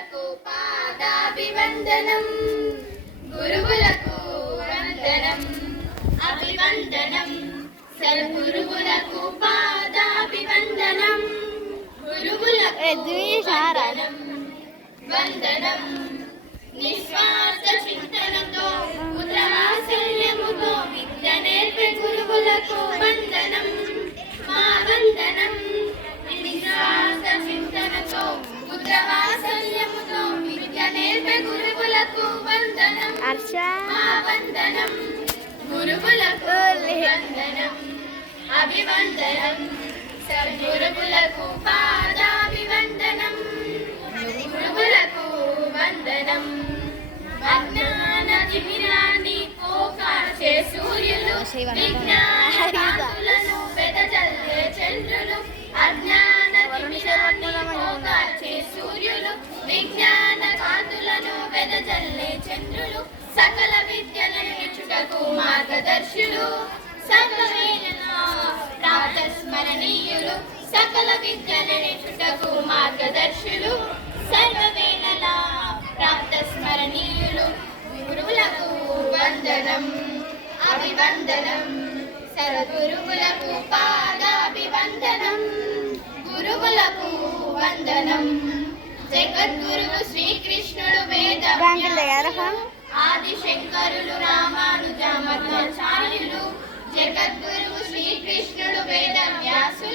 గురువులకు పాదాభివందనం గురువులకు వందనం అభివందనం సద్గురువులకు పాదాభివందనం గురువులకు వందనం వందనం నిస్వార్థ చింతనతో పుత్రవాత్సల్యముతో విద్య నేర్పే గురువులకు వందనం మా వందనం నిస్వార్థ చింతనతో పుత్రవాత్సల్యముతో విద్య నేర్పే గురువులకు వందనం మా వందనం గురువులకు వందనం అభివందనం సద్గురువులకు పాదాభివందనం గురువులకు వందనం అజ్ఞాన తిమిరాన్ని పోకార్చే సూర్యులు విజ్ఞానాలను వెదజల్లే చంద్రులు అజ్ఞాన తిమిరాన్ని పోకార్చే సూర్యులు విజ్ఞాన కాంతులను వెదజల్లే చంద్రులు సకల విద్యలను నేర్చుటకు మార్గదర్శులు సకలవేళలా ప్రాతస్మరణీయులు సకల విద్యను నేర్చుటకు మార్గదర్శులు సర్వవేళలా ప్రాతస్మరణీయులు గురువులకు వందనం అభివందనం సద్గురువులకు పాదాభివందనం గురువులకు వందనం జగద్గురువు శ్రీకృష్ణుడు వేద ఆది శంకరులు రామానుజ మధ్వాచార్యులు జగద్గురువు శ్రీకృష్ణుడు వేద వ్యాసుడు